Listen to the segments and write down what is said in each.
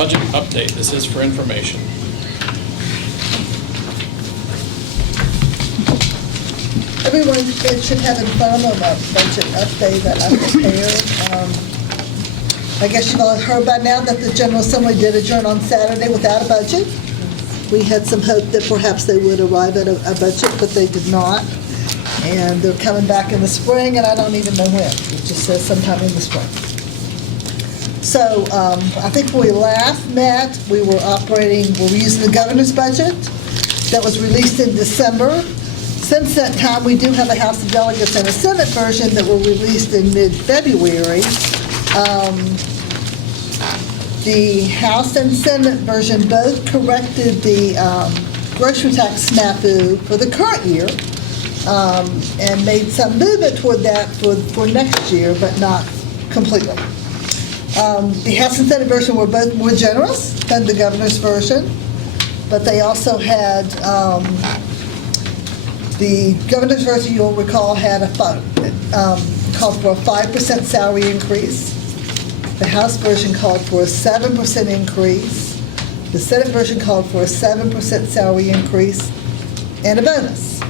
budget update. This is for information. Everyone should have in front of them a budget update that I prepared. I guess you've all heard by now that the General Assembly did adjourn on Saturday without a budget. We had some hope that perhaps they would arrive at a budget, but they did not. And they're coming back in the spring, and I don't even know when. It just says sometime in the spring. So I think when we last met, we were using the governor's budget that was released in December. Since that time, we do have a House of Delegates and a Senate version that were released in mid-February. The House and Senate version both corrected the grocery tax snafu for the current year and made some movement toward that for next year, but not completely. The House and Senate version were both more generous than the governor's version, but they also had the governor's version, you'll recall, had called for a 5% salary increase. The House version called for a 7% increase. The Senate version called for a 7% salary increase and a bonus.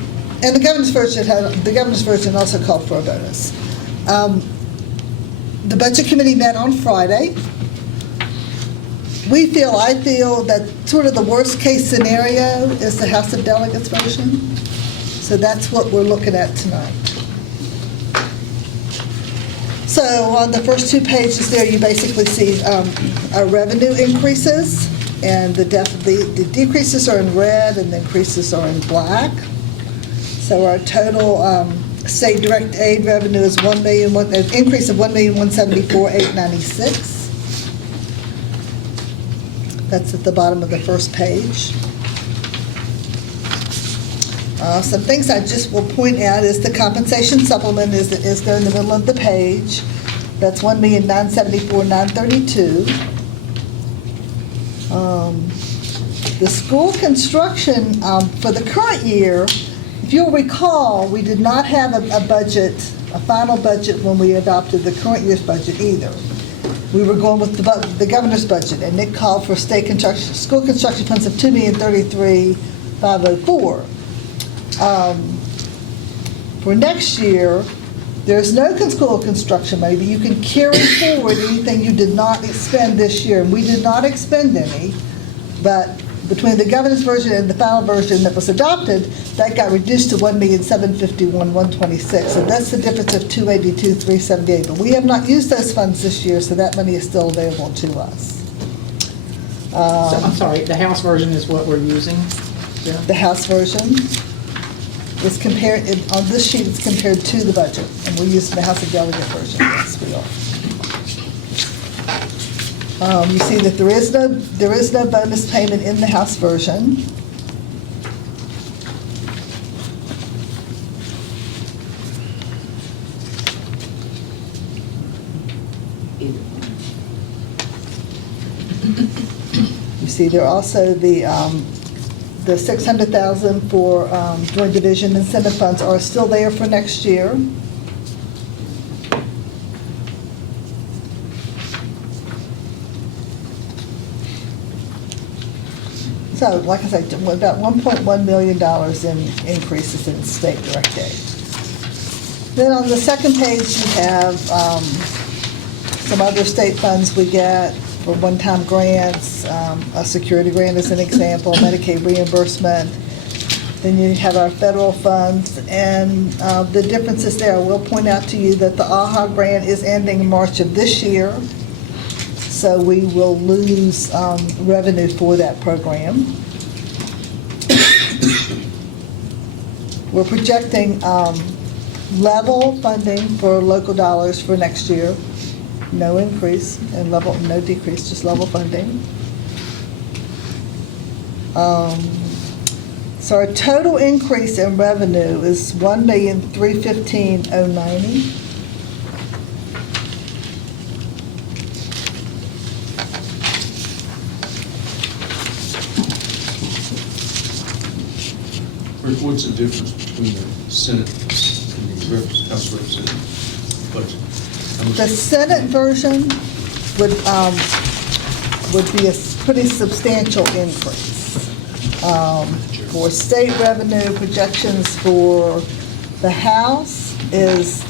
And the governor's version also called for a bonus. The Budget Committee met on Friday. I feel that sort of the worst case scenario is the House of Delegates version. So that's what we're looking at tonight. So on the first two pages there, you basically see our revenue increases, and the decreases are in red and the increases are in black. So our total state direct aid revenue is an increase of $1,174,896. That's at the bottom of the first page. Some things I just will point out is the compensation supplement is there in the middle of the page. That's $1,974,932. The school construction for the current year, if you'll recall, we did not have a final budget when we adopted the current year's budget either. We were going with the governor's budget, and it called for school construction funds of $2,033,504. For next year, there's no school construction money, but you can carry forward anything you did not expend this year. And we did not expend any, but between the governor's version and the final version that was adopted, that got reduced to $1,751,126. So that's the difference of $282,378. But we have not used those funds this year, so that money is still available to us. So, I'm sorry, the House version is what we're using? Yeah. The House version is compared, on this sheet, it's compared to the budget, and we're using the House of Delegate version. Yes, we are. You see that there is no bonus payment in the House version. You see there also the $600,000 for joint division incentive funds are still there for next year. So, like I said, about $1.1 million in increases in state direct aid. Then on the second page, you have some other state funds we get for one-time grants, a security grant as an example, Medicaid reimbursement. Then you have our federal funds, and the differences there. I will point out to you that the AHA grant is ending in March of this year, so we will lose revenue for that program. We're projecting level funding for local dollars for next year. No increase and no decrease, just level funding. So our total increase in revenue is $1,315,090. What's the difference between the Senate and the House Representative budget? The Senate version would would be a pretty substantial increase. For state revenue projections for the House is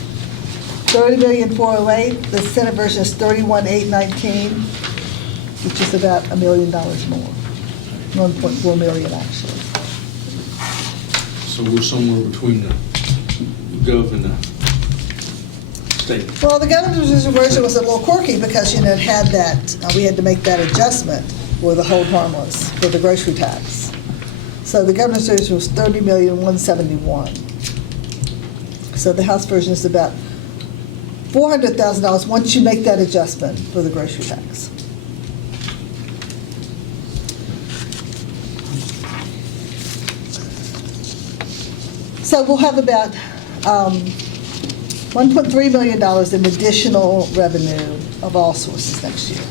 30,408,000. The Senate version is 31,819,000, which is about $1 million more, 1.4 million actually. So we're somewhere between the gov and the state. Well, the governor's version was a little quirky because, it had that, we had to make that adjustment for the hold harmless, for the grocery tax. So the governor's version was 30,171,000. So the House version is about $400,000 once you make that adjustment for the grocery tax. So we'll have about $1.3 million in additional revenue of all sources next year.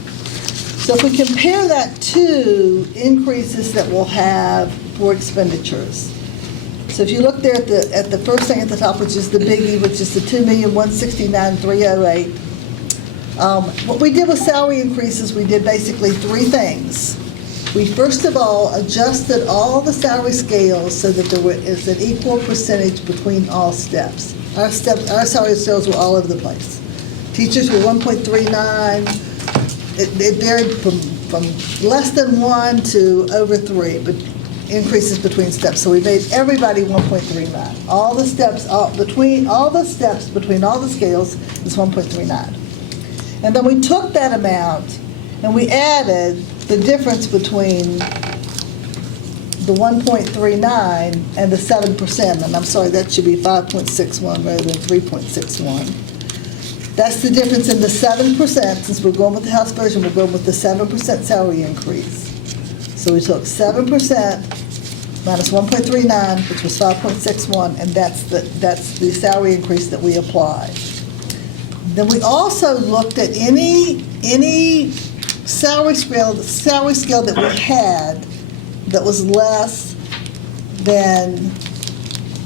So if we compare that to increases that we'll have for expenditures. So if you look there at the first thing at the top, which is the biggie, which is the $2,169,308. What we did with salary increases, we did basically three things. We first of all adjusted all the salary scales so that there is an equal percentage between all steps. Our salary scales were all over the place. Teachers were 1.39. It varied from less than 1 to over 3, but increases between steps. So we made everybody 1.39. All the steps between all the scales is 1.39. And then we took that amount and we added the difference between the 1.39 and the 7%. And I'm sorry, that should be 5.61 rather than 3.61. That's the difference in the 7%. Since we're going with the House version, we're going with the 7% salary increase. So we took 7% minus 1.39, which was 5.61, and that's the salary increase that we applied. Then we also looked at any salary scale that we had that was less than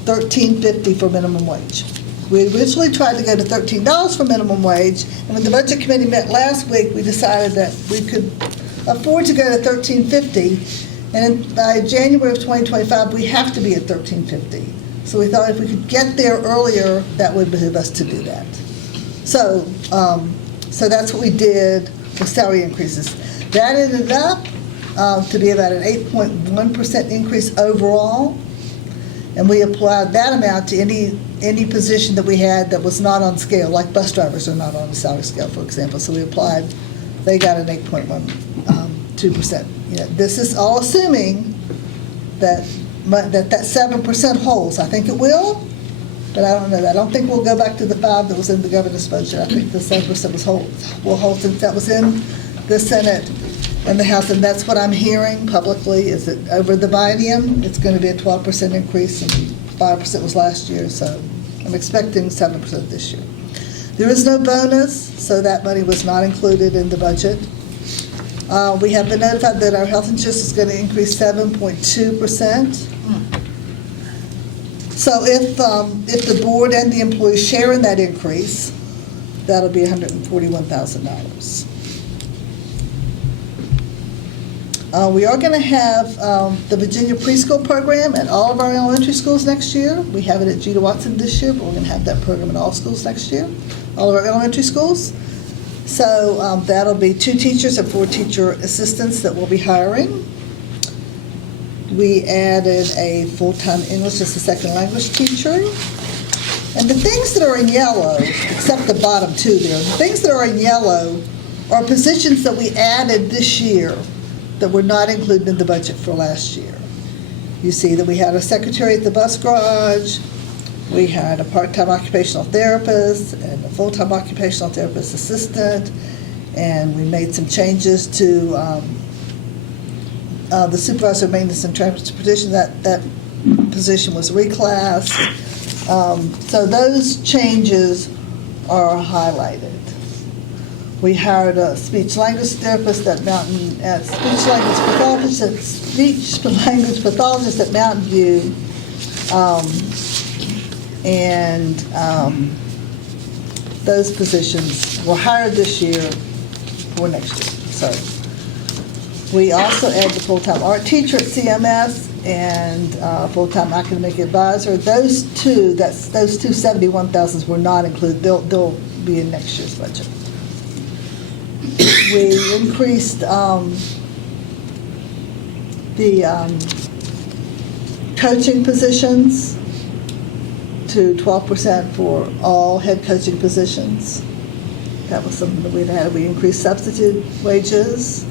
$13.50 for minimum wage. We originally tried to go to $13 for minimum wage, and when the budget committee met last week, we decided that we could afford to go to $13.50, and by January of 2025, we have to be at $13.50. So we thought if we could get there earlier, that would behoove us to do that. So that's what we did with salary increases. That ended up to be about an 8.1% increase overall, and we applied that amount to any position that we had that was not on scale, like bus drivers are not on the salary scale, for example. So they got an 8.12%. This is all assuming that 7% holds. I think it will, but I don't know. I don't think we'll go back to the 5 that was in the governor's budget. I think the 7% will hold since that was in the Senate and the House, and that's what I'm hearing publicly, is that over the biennium, it's going to be a 12% increase, and 5% was last year, so I'm expecting 7% this year. There is no bonus, so that money was not included in the budget. We have been notified that our health insurance is going to increase 7.2%. So if the board and the employees share in that increase, that'll be $141,000. We are going to have the Virginia preschool program at all of our elementary schools next year. We have it at Judah Watson this year, but we're going to have that program in all schools next year, all of our elementary schools. So that'll be 2 teachers and 4 teacher assistants that we'll be hiring. We added a full-time English as a second language teacher. And the things that are in yellow, except the bottom 2 there, the things that are in yellow are positions that we added this year that were not included in the budget for last year. You see that we had a secretary at the bus garage, we had a part-time occupational therapist and a full-time occupational therapist assistant, and we made some changes to the supervisor of maintenance and transportation. That position was reclassed. So those changes are highlighted. We hired a speech-language therapist at Mountain, speech-language pathologist at Mountain View, and those positions were hired this year for next year. So We also add the full-time art teacher at CMS and full-time academic advisor. Those two 71,000s were not included. They'll be in next year's budget. We increased the coaching positions to 12% for all head coaching positions. That was something that we'd had. We increased substitute wages.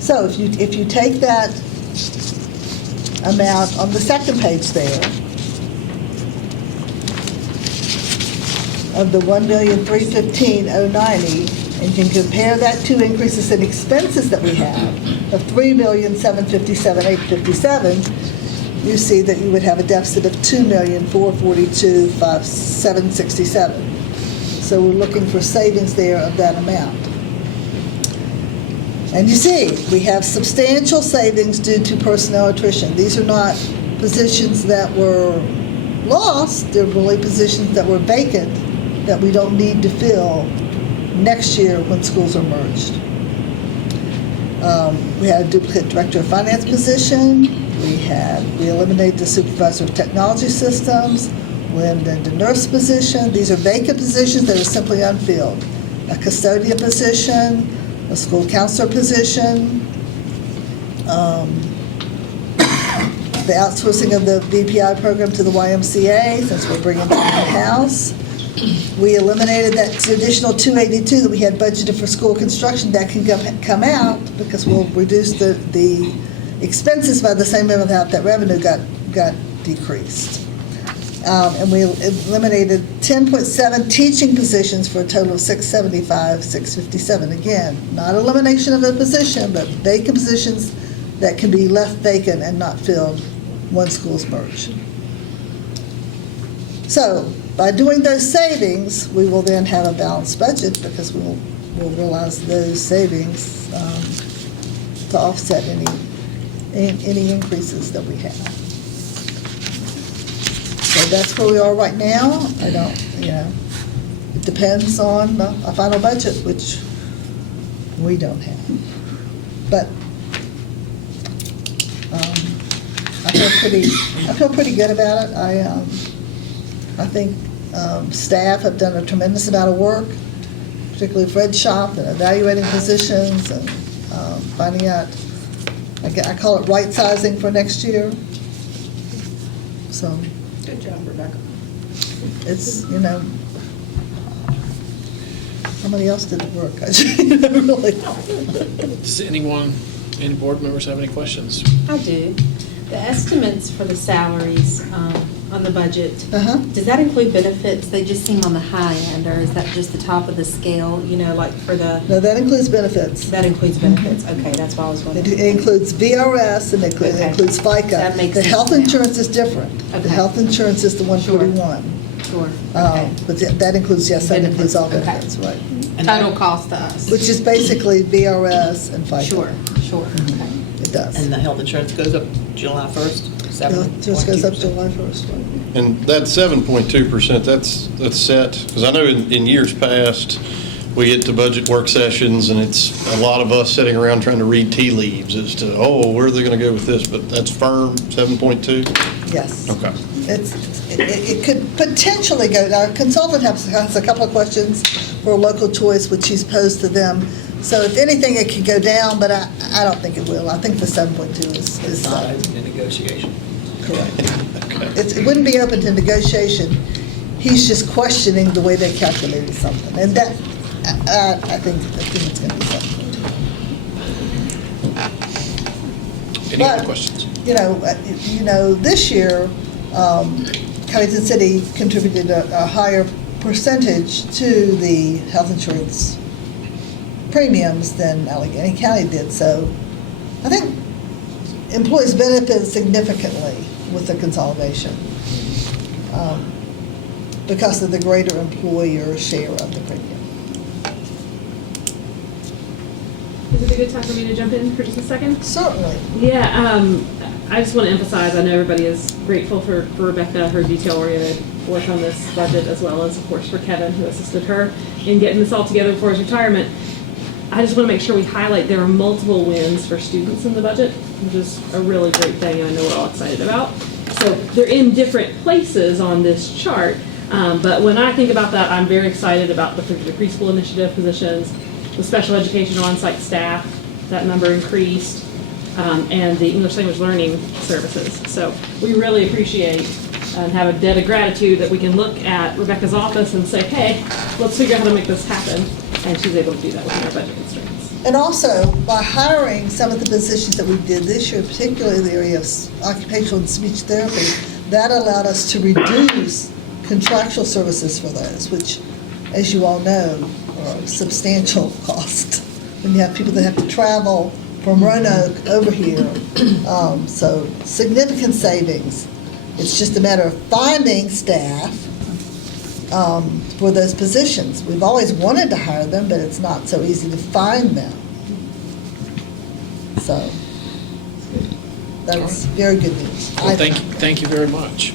So if you take that amount on the second page there of the $1,315,090, and you can compare that to increases in expenses that we have of $3,757,857, you see that you would have a deficit of $2,442,767. So we're looking for savings there of that amount. And you see, we have substantial savings due to personnel attrition. These are not positions that were lost, they're really positions that were vacant that we don't need to fill next year when schools are merged. We had a duplicate director of finance position. We eliminated the supervisor of technology systems. We eliminated the nurse position. These are vacant positions that are simply unfilled. A custodian position, a school counselor position, the outsourcing of the VPI program to the YMCA, since we're bringing that in-house. We eliminated that additional $282 that we had budgeted for school construction. That can come out because we'll reduce the expenses by the same amount that revenue got decreased. And we eliminated 10.7 teaching positions for a total of 657. Again, not elimination of a position, but vacant positions that can be left vacant and not filled once schools merge. So by doing those savings, we will then have a balanced budget because we'll realize those savings to offset any increases that we have. So that's where we are right now. It depends on a final budget, which we don't have. But I feel pretty good about it. I think staff have done a tremendous amount of work, particularly Fred Shop, and evaluating positions and finding out. I call it right sizing for next year. So. Good job, Rebecca. It's, somebody else did the work. Really. Does any board members have any questions? I do. The estimates for the salaries on the budget, does that include benefits? They just seem on the high end, or is that just the top of the scale, like for the? No, that includes benefits. That includes benefits. Okay, that's why I was wondering. It includes VRS and it includes FICA. That makes the sense health now. Insurance is different. Okay. The health insurance is the 141. Sure. Okay. But that includes, yes, that includes all Okay. benefits, right? And Total cost to us. Which is basically VRS and FICA. Sure. Okay. It does. And the health insurance goes up July 1st? It just goes up July 1st, right? And that 7.2%, that's set, because I know in years past, we get to budget work sessions, and it's a lot of us sitting around trying to read tea leaves as to, where are they going to go with this? But that's firm, 7.2? Yes. Okay. It could potentially go, our consultant has a couple of questions for local choice, which he's posed to them. So if anything, it could go down, but I don't think it will. I think the 7.2 is It's not open to negotiation. correct. It wouldn't be open to negotiation. He's just questioning the way they calculated something. And that, I think it's going to be 7.2. Any other questions? This year, Covington City contributed a higher percentage to the health insurance premiums than Alleghany County did. So I think employees benefit significantly with the consolidation because of the greater employer share of the premium. Is it a good time for me to jump in for just a second? Certainly. Yeah, I just want to emphasize, I know everybody has grateful for Rebecca, her detail-oriented work on this budget, as well as, of course, for Kevin, who assisted her in getting this all together before his retirement. I just want to make sure we highlight there are multiple wins for students in the budget, which is a really great thing, and I know we're all excited about. So they're in different places on this chart, but when I think about that, I'm very excited about the preschool initiative positions, the special education on-site staff, that number increased, and the English language learning services. So we really appreciate and have a debt of gratitude that we can look at Rebecca's office and say, hey, let's figure out how to make this happen. And she's able to do that within our budget constraints. And also, by hiring some of the positions that we did this year, particularly in the area of occupational and speech therapy, that allowed us to reduce contractual services for those, which, as you all know, are a substantial cost. When you have people that have to travel from Roanoke over here, so significant savings. It's just a matter of finding staff for those positions. We've always wanted to hire them, but it's not so easy to find them. So that's very good news. Well, thank you very much.